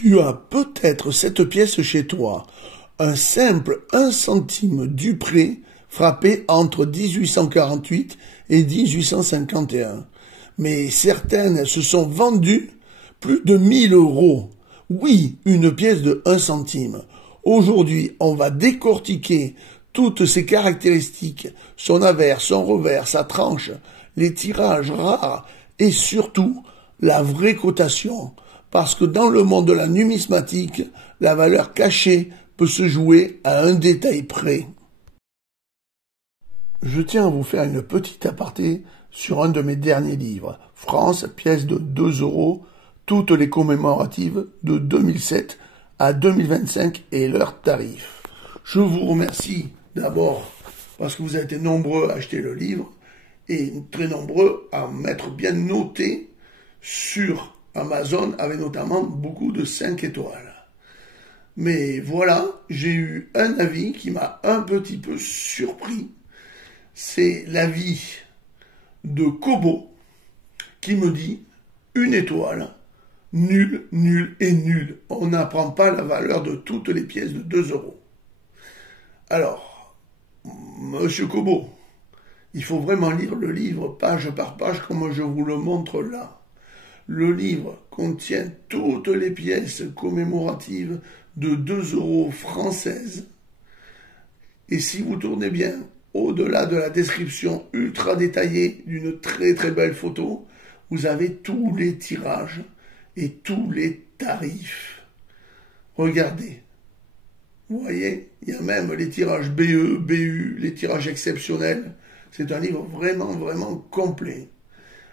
Tu as peut-être cette pièce chez toi, un simple 1 centime Dupré frappé entre 1848 et 1851. Mais certaines se sont vendues plus de 1000 euros. Oui, une pièce de 1 centime. Aujourd'hui, on va décortiquer toutes ses caractéristiques, son avers, son revers, sa tranche, les tirages rares et surtout la vraie cotation. Parce que dans le monde de la numismatique, la valeur cachée peut se jouer à un détail près. Je tiens à vous faire une petite aparté sur un de mes derniers livres, France, pièce de 2 euros, toutes les commémoratives de 2007 à 2025 et leurs tarifs. Je vous remercie d'abord parce que vous avez été nombreux à acheter le livre et très nombreux à m'être bien noté sur Amazon, avec notamment beaucoup de 5 étoiles. Mais voilà, j'ai eu un avis qui m'a un petit peu surpris. C'est l'avis de Kobo qui me dit « 1 étoile, nul, nul et nul. On n'apprend pas la valeur de toutes les pièces de 2 euros. » Alors, monsieur Kobo, il faut vraiment lire le livre page par page comme je vous le montre là. Le livre contient toutes les pièces commémoratives de 2 euros françaises. Et si vous tournez bien, au-delà de la description ultra détaillée d'une très très belle photo, vous avez tous les tirages et tous les tarifs. Regardez. Vous voyez, il y a même les tirages BE, BU, les tirages exceptionnels. C'est un livre vraiment, vraiment complet.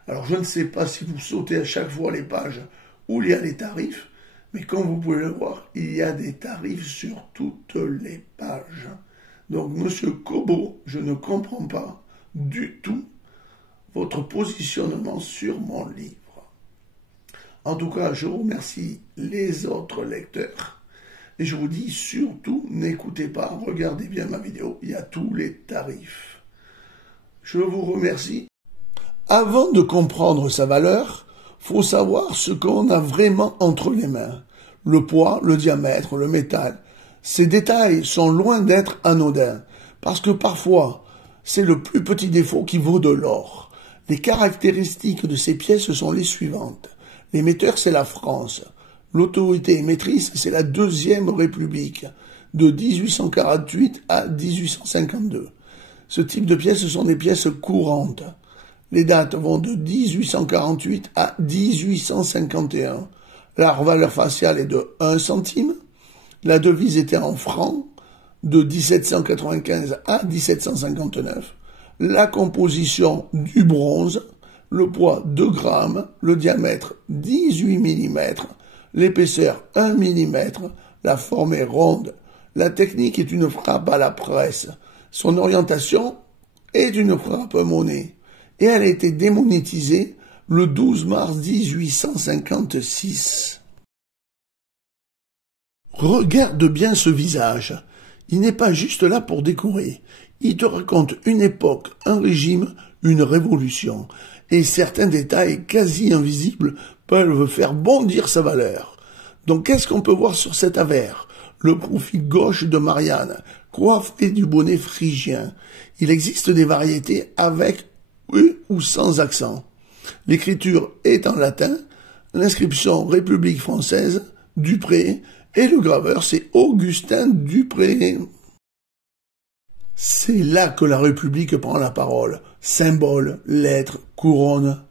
Alors, je ne sais pas si vous sautez à chaque fois les pages où il y a les tarifs, mais comme vous pouvez le voir, il y a des tarifs sur toutes les pages. Donc, monsieur Kobo, je ne comprends pas du tout votre positionnement sur mon livre. En tout cas, je remercie les autres lecteurs. Et je vous dis surtout, n'écoutez pas, regardez bien ma vidéo, il y a tous les tarifs. Je vous remercie. Avant de comprendre sa valeur, faut savoir ce qu'on a vraiment entre les mains. Le poids, le diamètre, le métal. Ces détails sont loin d'être anodins, parce que parfois, c'est le plus petit défaut qui vaut de l'or. Les caractéristiques de ces pièces sont les suivantes. L'émetteur, c'est la France. L'autorité émettrice, c'est la Deuxième République, de 1848 à 1852. Ce type de pièces sont des pièces courantes. Les dates vont de 1848 à 1851. La valeur faciale est de 1 centime. La devise était en francs, de 1795 à 1759. La composition du bronze, le poids 2 grammes, le diamètre 18 mm, l'épaisseur 1 mm, la forme est ronde. La technique est une frappe à la presse. Son orientation est une frappe monnaie. Et elle a été démonétisée le 12 mars 1856. Regarde bien ce visage. Il n'est pas juste là pour décorer. Il te raconte une époque, un régime, une révolution. Et certains détails quasi invisibles peuvent faire bondir sa valeur. Donc qu'est-ce qu'on peut voir sur cet avers? Le profil gauche de Marianne, coiffé du bonnet phrygien. Il existe des variétés avec ou sans accent. L'écriture est en latin, l'inscription République française, Dupré, et le graveur c'est Augustin Dupré. C'est là que la République prend la parole. Symbole, lettres, couronne.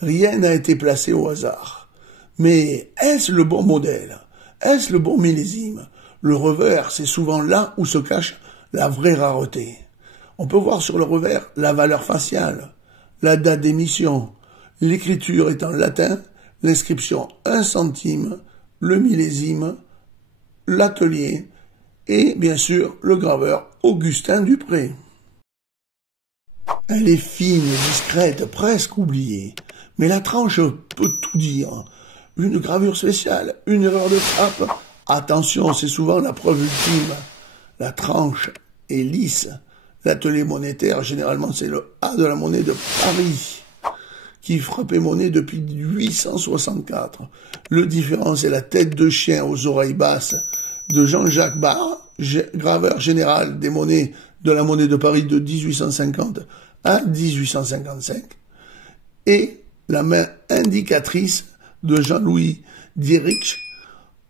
Rien n'a été placé au hasard. Mais est-ce le bon modèle? Est-ce le bon millésime? Le revers, c'est souvent là où se cache la vraie rareté. On peut voir sur le revers la valeur faciale, la date d'émission, l'écriture est en latin, l'inscription 1 centime, le millésime, l'atelier et bien sûr le graveur Augustin Dupré. Elle est fine et discrète, presque oubliée, mais la tranche peut tout dire. Une gravure spéciale, une erreur de frappe, attention, c'est souvent la preuve ultime. La tranche est lisse. L'atelier monétaire, généralement, c'est le A de la monnaie de Paris, qui frappait monnaie depuis 864. Le différent, c'est la tête de chien aux oreilles basses de Jean-Jacques Barre, graveur général des monnaies de la monnaie de Paris de 1850 à 1855, et la main indicatrice de Jean-Louis Dierich,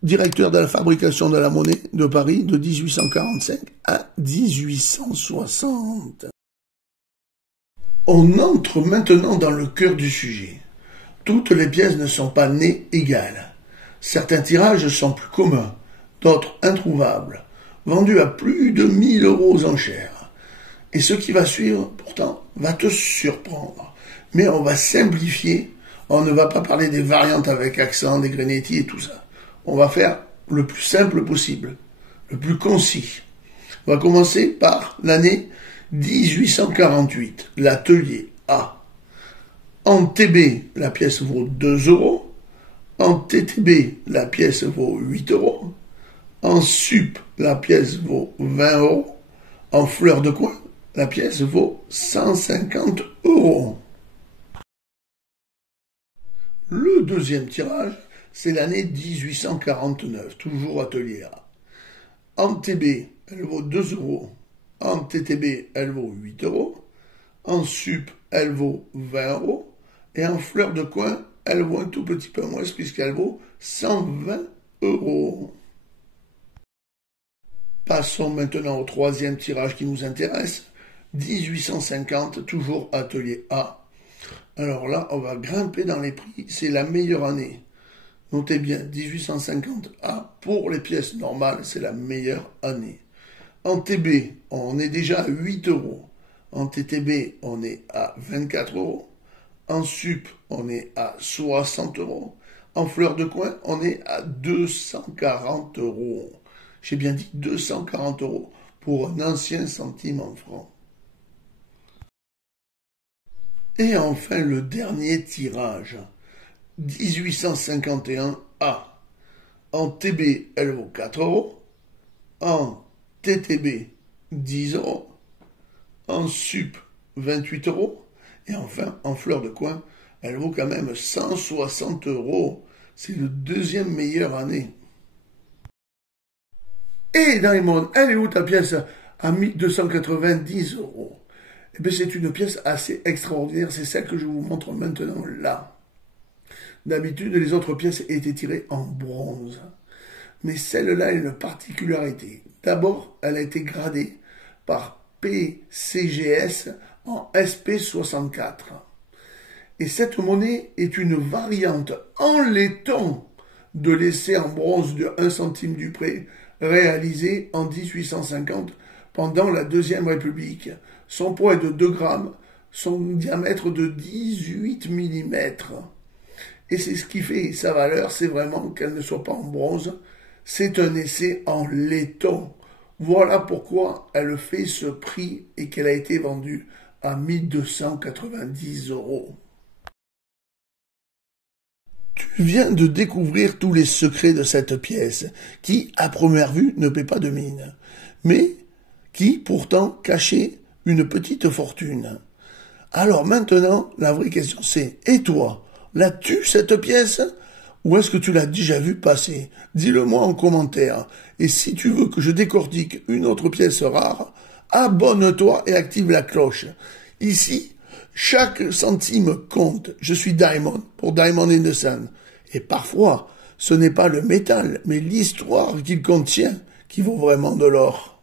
directeur de la fabrication de la monnaie de Paris de 1845 à 1860. On entre maintenant dans le cœur du sujet. Toutes les pièces ne sont pas nées égales. Certains tirages sont plus communs, d'autres introuvables, vendus à plus de 1000 € aux enchères. Et ce qui va suivre, pourtant, va te surprendre. Mais on va simplifier, on ne va pas parler des variantes avec accent, des grenetti et tout ça. On va faire le plus simple possible, le plus concis. On va commencer par l'année 1848, l'atelier A. En TB, la pièce vaut 2 €. En TTB, la pièce vaut 8 €. En sup, la pièce vaut 20 €. En fleur de coin, la pièce vaut 150 €. Le deuxième tirage, c'est l'année 1849, toujours atelier A. En TB, elle vaut 2 €. En TTB, elle vaut 8 €. En sup, elle vaut 20 €. Et en fleur de coin, elle vaut un tout petit peu moins puisqu'elle vaut 120 €. Passons maintenant au troisième tirage qui nous intéresse. 1850, toujours atelier A. Alors là, on va grimper dans les prix. C'est la meilleure année. Notez bien, 1850 A, pour les pièces normales, c'est la meilleure année. En TB, on est déjà à 8 €. En TTB, on est à 24 €. En sup, on est à 60 €. En fleur de coin, on est à 240 €. J'ai bien dit 240 € pour un ancien centime en francs. Et enfin, le dernier tirage. 1851 A. En TB, elle vaut 4 €. En TTB, 10 €. En sup, 28 €. Et enfin, en fleur de coin, elle vaut quand même 160 €. C'est le deuxième meilleure année. Et Diamond, elle est où ta pièce à 1290 €? Eh bien, c'est une pièce assez extraordinaire. C'est celle que je vous montre maintenant là. D'habitude, les autres pièces étaient tirées en bronze. Mais celle-là a une particularité. D'abord, elle a été gradée par PCGS en SP64. Et cette monnaie est une variante en laiton de l'essai en bronze de 1 centime du prix réalisé en 1850 pendant la Deuxième République. Son poids est de 2 grammes, son diamètre de 18 mm. Et c'est ce qui fait sa valeur, c'est vraiment qu'elle ne soit pas en bronze, c'est un essai en laiton. Voilà pourquoi elle fait ce prix et qu'elle a été vendue à 1290 €. Tu viens de découvrir tous les secrets de cette pièce, qui, à première vue, ne paie pas de mine, mais qui, pourtant, cachait une petite fortune. Alors maintenant, la vraie question c'est, et toi, l'as-tu cette pièce? Ou est-ce que tu l'as déjà vue passer? Dis-le-moi en commentaire. Et si tu veux que je décortique une autre pièce rare, abonne-toi et active la cloche. Ici, chaque centime compte. Je suis Diamond, pour Diamond in the Sun. Et parfois, ce n'est pas le métal, mais l'histoire qu'il contient qui vaut vraiment de l'or.